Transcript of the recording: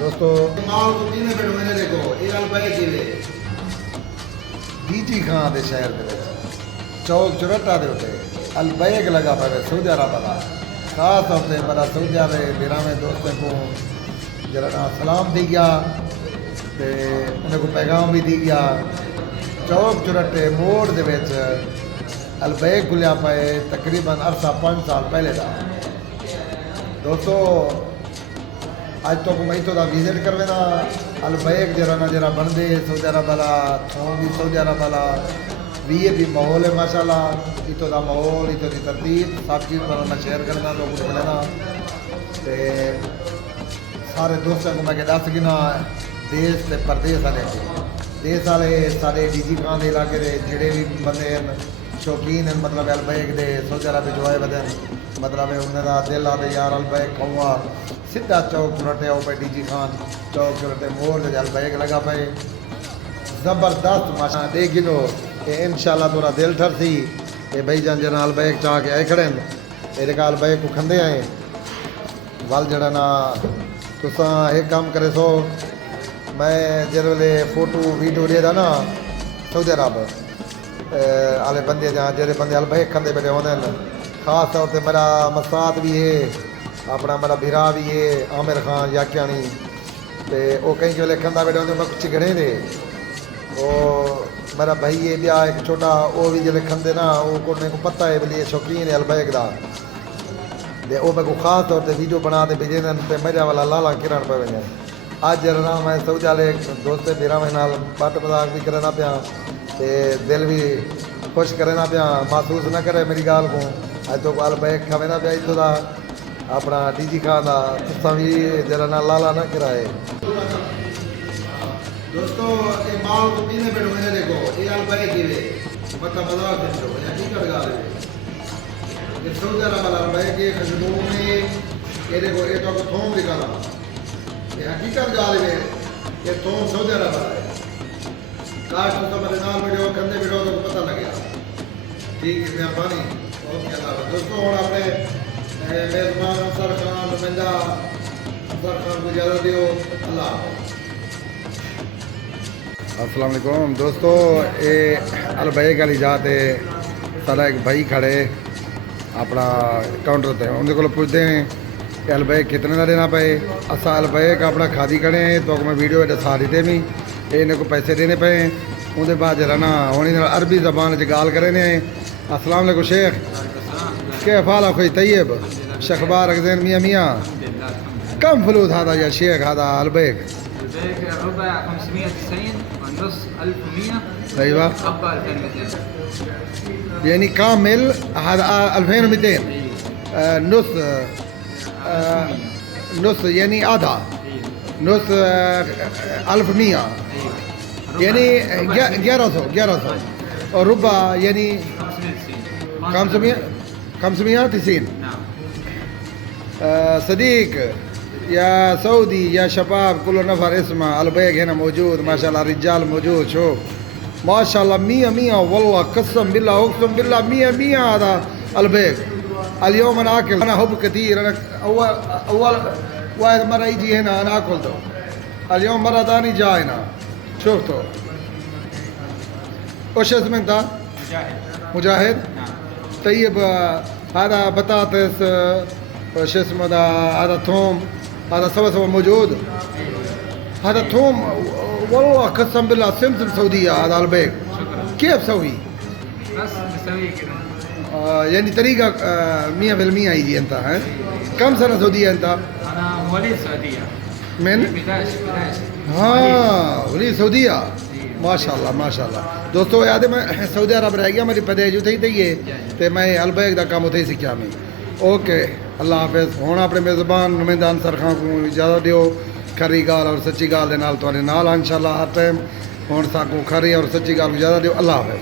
दोस्तों माल को पीने बैठो मैंने देखो ये अलबैक जिले डीजी खान के शहर के चौक चुरटा के उत्ते अलबैक लगा पे सऊदी अरब वाला खास तौर पर मेरा सऊदी अरब मेरा में दोस्तों को जरा सलाम दी गया तो उन्हें को पैगाम भी दी गया चौक चुरटे मोड़ के अलबैक खुलिया पाए तकरीबन अरसा 5 साल पहले का दोस्तों अज तो मैं तो विजिट करवे ना अलबैक जरा बनते सऊदी अरब वाला थोम भी सऊदी अरब वाला भी माहौल है माशाल्लाह इतो का माहौल इतो की तरतीब सब चीज़ पर मैं शेयर करना तो कुछ लेना तो सारे दोस्तों को मैं दस गिना देश से परदेश वाले देश वाले सारे डीजी खान के इलाके के जोड़े भी बंदे हैं शौकीन हैं मतलब अलबैक दे सऊदी अरब जो आए बदन मतलब उन्होंने दिल आते यार अलबैक कहूँगा सीधा चौक चुरटे आओ पे डीजी खान चौक चुरटे मोड़ से अलबैक लगा पे ज़बरदस्त माशा देख गिनो कि इंशाल्लाह थोड़ा दिल ठर सी कि भाई जान जना अलबैक चाह के आए खड़े ये अलबैक को खंदे आए वाल जड़ा ना तुसा एक काम करे सो मैं जिस वे फोटो वीडियो देता ना सऊदी अरब आले बंदे जहाँ जेरे बंदे अलबैक खंदे बैठे होंगे खास तौर पर मेरा मसाद भी है अपना मेरा बिरा भी है आमिर खान याकियानी तो वो कहीं के वे खंदा बैठे होंगे मैं कुछ घने दे वो मेरा भाई है ब्याह एक छोटा वो भी जिले खंदे ना वो को मेरे को पता है बोलिए शौकीन है अलबैक का तो वो मेरे को खास तौर पर वीडियो बना के भेजे तो मजा वाला लाला किरण पे वजन अज जरा मैं सऊदी वाले दोस्त बिरा में नाल बट मजाक भी करना पाया तो दिल भी खुश करना पाया महसूस ना करे मेरी गाल को अज तो अलबैक खावे ना पाया इतों का अपना डीजी खान का तुसा भी जरा ना लाला ना कराए दोस्तों ये माल को पीने बैठो मैंने देखो ये अलबैक जिले मतलब मजाक देखो या की कर गा रहे ये सऊदी अरब वाला अलबैक ये खजूर में ये देखो ये तो थोम दिखाना ये हकीकत गा रहे ये थोम सऊदी अरब वाला है काश तो मेरे नाल वीडियो कंधे वीडियो तो पता लग गया ठीक है मेहरबानी बहुत अल्लाह दोस्तों और अपने मेजबान अंसर खान नुमाइंदा अंसर खान को इजाज़त दियो अल्लाह अस्सलाम वालेकुम दोस्तों ये अलबैक वाली जात है सारा एक भाई खड़े अपना काउंटर पर उनके को पुछते हैं कि अलबैक कितने का देना पे असा अलबैक अपना खादी खड़े हैं तो मैं वीडियो दिखा दी थी इन्हें को पैसे देने पे उनके बाद जरा ना होनी अरबी ज़बान गाल करें अस्सलाम वालेकुम शेख के फाल कोई तैयब शखबार रखदेन मियाँ मियाँ कम फलूस हादा या शेख हादा अलबैक ربع 590 والنص 1100 ايوه حبه 2200 يعني كامل هذا 2200 نص نص يعني आधा نص 1100 يعني 1100 और रुबा यानी 590 نعم صديق يا سعودي يا شباب كل نفر اسمه البيك هنا موجود ما شاء الله رجال موجود شوف ما شاء الله 100 والله قسم بالله اقسم بالله 100 هذا البيك اليوم انا اكل انا حب كثير انا اول واحد مره يجي هنا انا اكل ده اليوم مره ثانيه جاي هنا شفته وش اسمه انت؟ مجاهد نعم طيب هذا بطاطس وش اسمه ده هذا ثوم هذا سوا موجود هذا ثوم والله قسم بالله سمسم سعودية هذا البيك شكرا كيف سوي؟ بس نسويه كده يعني طريقة 100% يجي أنت ها؟ كم سنة سعودية أنت؟ انا مواليد السعوديه من؟ بدايش ولي سعودية ما شاء الله ما شاء الله दोस्तों याद है मैं सऊदी अरब रह गया मेरी पैदाइश उथे ही थी है तो मैं अलबैक का काम उथे ही सीखा मैं ओके अल्लाह हाफिज हुण अपने मेज़बान नुमाइंदा अंसर खान को इजाज़त दियो खरी गाल और सच्ची गाल दे नाल तुहाडे नाल इंशाअल्लाह हर टाइम हुण साकू खरी और सच्ची गाल को इजाज़त दियो अल्लाह हाफिज।